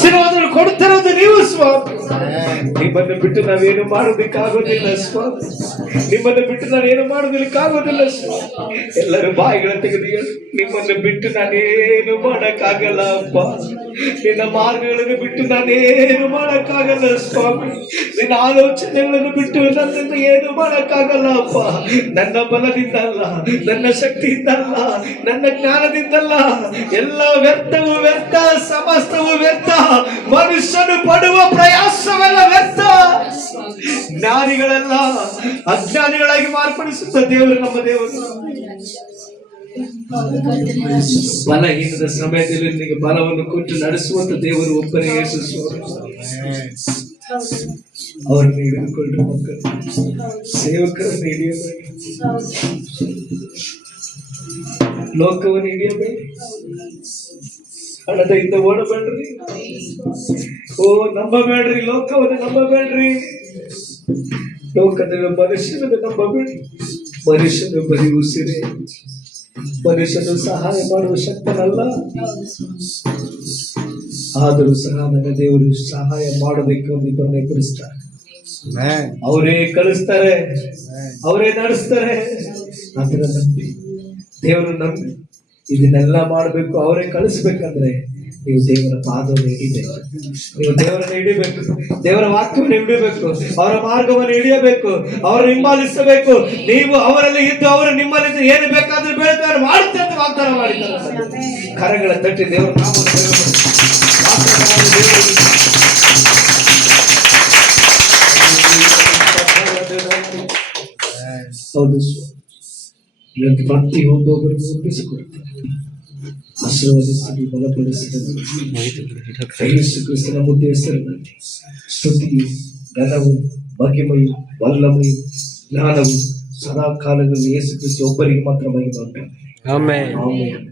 ಆಶೀರ್ವಾದ ಕೊಡ್ತಿರೋದು ನೀವು ಸ್ವಾಮಿ. ನಿಮ್ಮನ್ನು ಬಿಟ್ಟು ನಾವೇನು ಮಾಡೋದಕ್ಕಾಗೋದಿಲ್ಲ ಸ್ವಾಮಿ. ನಿಮ್ಮನ್ನು ಬಿಟ್ಟು ನಾನೇನು ಮಾಡೋದಕ್ಕಾಗೋದಿಲ್ಲ ಸ್ವಾಮಿ. ಎಲ್ಲರೂ ಬಾಯಿಗಳ ತೆಗೆದು ನಿಮ್ಮನ್ನು ಬಿಟ್ಟು ನಾನೇನು ಮಾಡಕ್ಕಾಗಲ್ಲ ಅಪ್ಪ. ನಿನ್ನ ಮಾರ್ಗಗಳನ್ನು ಬಿಟ್ಟು ನಾನೇನು ಮಾಡಕ್ಕಾಗಲ್ಲ ಸ್ವಾಮಿ. ನಿನ್ನ ಆಲೋಚನೆಗಳನ್ನು ಬಿಟ್ಟು ನನ್ನಿಂದ ಏನು ಮಾಡಕ್ಕಾಗಲ್ಲ ಅಪ್ಪ. ನನ್ನ ಬಲದಿಂದ ಅಲ್ಲ, ನನ್ನ ಶಕ್ತಿಯಿಂದ ಅಲ್ಲ, ನನ್ನ ಜ್ಞಾನದಿಂದಲ್ಲ. ಎಲ್ಲ ವ್ಯರ್ಥವು ವ್ಯರ್ಥ, ಸಮಸ್ತವು ವ್ಯರ್ಥ. ಮನುಷ್ಯನು ಪಡುವ ಪ್ರಯಾಸವೆಲ್ಲ ವ್ಯರ್ಥ. ಜ್ಞಾನಿಗಳೆಲ್ಲ ಅಜ್ಞಾನಿಗಳಾಗಿ ಮಾರ್ಪಡಿಸುತ್ತ ದೇವರು ನಮ್ಮ ದೇವರು. ಬಲಹೀನದ ಸಮಯದಲ್ಲಿ ನಿನಗೆ ಬಲವನ್ನು ಕೊಟ್ಟು ನಡೆಸುವಂತ ದೇವರು ಒಬ್ಬನೇ ಯೇಸು ಸ್ವಾಮಿ. ಅವರನ್ನು ಹಿಡಿದುಕೊಳ್ಳ್ರಿ ಮಕ್ಕಳು, ಸೇವಕರನ್ನು ಹಿಡಿಯಬೇಡಿ, ಲೋಕವನ್ನು ಹಿಡಿಯಬೇಡಿ, ಹಣದಿಂದ ಓಡಬೇಡ್ರಿ. ಓ ನಂಬಬೇಡ್ರಿ, ಲೋಕವನ್ನು ನಂಬಬೇಡ್ರಿ. ಲೋಕದ ಮನುಷ್ಯನನ್ನು ನಂಬಬೇಡಿ. ಮನುಷ್ಯನು ಬರೀ ಉಸಿರೇ. ಮನುಷ್ಯನು ಸಹಾಯ ಮಾಡುವ ಶಕ್ತನಲ್ಲ. ಆದರೂ ಸಹ ನನ್ನ ದೇವರು ಸಹಾಯ ಮಾಡೋದಕ್ಕೆ ಒಂದಿಬ್ಬರನ್ನ ಎದುರಿಸ್ತಾರೆ. ಅವರೇ ಕಳಿಸ್ತಾರೆ, ಅವರೇ ನಡೆಸ್ತಾರೆ. ಅದರ ನಂಬಿ, ದೇವರು ನಂಬಿ ಇದನ್ನೆಲ್ಲ ಮಾಡಬೇಕು. ಅವರೇ ಕಳಿಸ್ಬೇಕಂದ್ರೆ ನೀವು ದೇವರ ಪಾದವನ್ನು ಹಿಡಿಬೇಕು. ನೀವು ದೇವರನ್ನು ಹಿಡಿಬೇಕು, ದೇವರ ವಾಕ್ಯವನ್ನು ಹಿಡಿಬೇಕು, ಅವರ ಮಾರ್ಗವನ್ನು ಹಿಡಿಯಬೇಕು, ಅವರನ್ನು ಹಿಂಬಾಲಿಸಬೇಕು. ನೀವು ಅವರಲ್ಲಿ ಇದ್ದು ಅವರು ನಿಮ್ಮಲ್ಲಿ ಏನು ಬೇಕಾದ್ರೂ ಬೇಡ್ತಾರೆ ಮಾಡುತ್ತೆ ಅಂತ ವಾಗ್ದಾನ ಮಾಡಿದ್ದಾರೆ. ಕರಗಳ ತಟ್ಟಿ ದೇವರ ಹೌದು ಇವತ್ತು ಪ್ರತಿಯೊಬ್ಬೊಬ್ಬರನ್ನು ಒಪ್ಪಿಸಿಕೊಡ್ತಾರೆ. ಆಶೀರ್ವದಿಸಿ ಬಲಪಡಿಸಿದ ಯೇಸು ಕ್ರಿಸ್ತನ ಮುದ್ದೆ ಹೆಸರಿನಲ್ಲಿ ಸ್ತುತಿಯು, ಘನವು, ಮಹಿಮೆಯು, ವಲ್ಲಭೆಯು, ಜ್ಞಾನವು ಸದಾ ಕಾಲದಲ್ಲಿ ಯೇಸು ಕ್ರಿಸ್ತ ಒಬ್ಬರಿಗೆ ಮಾತ್ರ ಮಹಿಮೆ ಉಂಟು. Amen. Amen.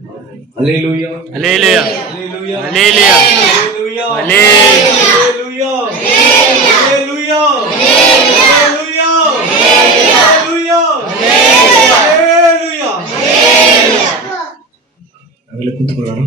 Hallelujah. Hallelujah. Hallelujah. Hallelujah. Hallelujah. Hallelujah. Hallelujah. Hallelujah. Hallelujah. ನಾವೆಲ್ಲ ಕೂತ್ಕೊಳ್ಳೋಣ.